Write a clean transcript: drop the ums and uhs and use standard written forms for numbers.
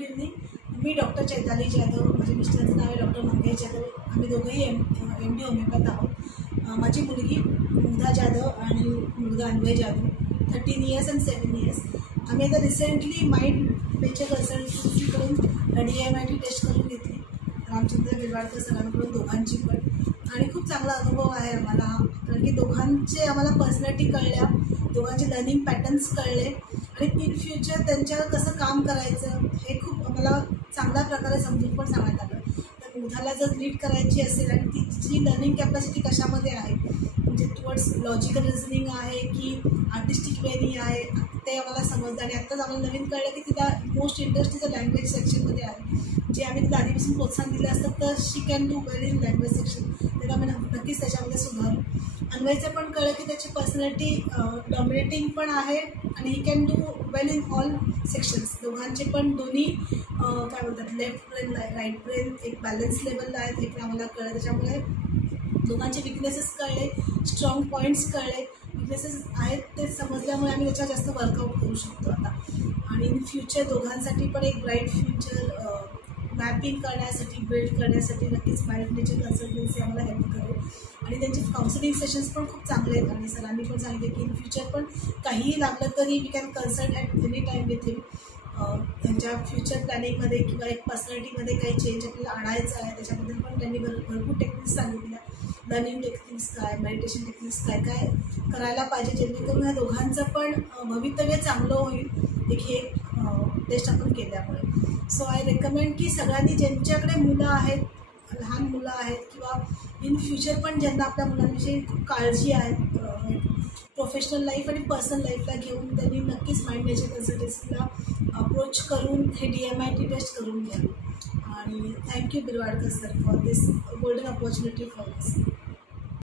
Good evening. मी doctor Chaitali Jadhav, माझ्या मिस्टरांचं नाव आहे डॉक्टर मंगेश जाधव. आम्ही दोघंही MD होमिओपॅथ आहोत. माझी मुलगी मुग्धा जाधव आणि मुलगा अन्वय जाधव, 13 इयर्स आणि 7 इयर्स. आम्ही आता रिसेंटली माइंड नेचर कन्सल्टन्सीकडून DMIT टेस्ट करून घेतली रामचंद्र बिलवाडकर सरांकडून, दोघांची पण. आणि खूप चांगला अनुभव आहे आम्हाला हा, कारण की दोघांचे आम्हाला पर्सनॅलिटी कळल्या, दोघांचे लर्निंग पॅटर्न्स कळले आणि इन फ्युचर त्यांच्यावर कसं काम करायचं हे खूप आम्हाला चांगल्या प्रकारे समजून पण सांगण्यात आलं. तर मुलाला जर लीड करायची असेल आणि तिची लर्निंग कॅपॅसिटी कशामध्ये आहे, म्हणजे टुवर्ड्स लॉजिकल रिझनिंग आहे की आर्टिस्टिक वेनी आहे, ते आम्हाला समजलं. आणि आत्ताच आम्हाला नवीन कळलं की तिला मोस्ट इंटरेस्ट तिचं लँग्वेज सेक्शनमध्ये आहे, जे आम्ही तिला आधीपासून प्रोत्साहन दिलं असतं तर she can do well in language section. तर आम्ही नक्कीच त्याच्यामध्ये सुधारू. अन्वयचं पण कळलं की त्याची पर्सनॅलिटी डॉमिनेटिंग पण आहे आणि he can do well in all sections. दोघांचे पण दोन्ही काय बोलतात, लेफ्ट ब्रेन राईट ब्रेन एक बॅलन्स लेवलला आहेत, हे पण आम्हाला कळलं. त्याच्यामुळे दोघांचे विकनेसेस कळले, स्ट्रॉंग पॉईंट्स कळले, विकनेसेस आहेत ते समजल्यामुळे आम्ही त्याच्यावर जास्त वर्कआउट करू शकतो आता. आणि इन फ्युचर दोघांसाठी पण एक ब्राईट फ्युचर मॅपिंग करण्यासाठी, बिल्ड करण्यासाठी नक्कीच माइंड नेचर कन्सल्टन्सी आम्हाला हेल्प करेल. आणि त्यांचे काउन्सिलिंग सेशन्स पण खूप चांगले आहेत आणि सरांनी पण सांगितले की इन फ्युचर पण काहीही लागलं तरी we can consult at any time with him. त्यांच्या फ्युचर प्लॅनिंगमध्ये किंवा एक पर्सनॅलिटीमध्ये काही चेंज आपल्याला आणायचं आहे त्याच्याबद्दल पण त्यांनी भरपूर टेक्निक्स सांगितल्या. लर्निंग टेक्निक्स काय, मेडिटेशन टेक्निक्स काय काय करायला पाहिजे जेणेकरून ह्या दोघांचं पण भवितव्य चांगलं होईल एक हे टेस्ट आपण केल्यामुळे. सो आय रेकमेंड की सगळ्यांनी ज्यांच्याकडे मुलं आहेत, लहान मुलं आहेत किंवा इन फ्युचर पण ज्यांना आपल्या मुलांविषयी खूप काळजी आहे, प्रोफेशनल लाईफ आणि पर्सनल लाईफला घेऊन, त्यांनी नक्कीच माइंड नेचर कन्सल्टन्सीला अप्रोच करून हे DMIT टेस्ट करून घ्यावी. आणि thank you Bilwadkar sir for this golden opportunity for this.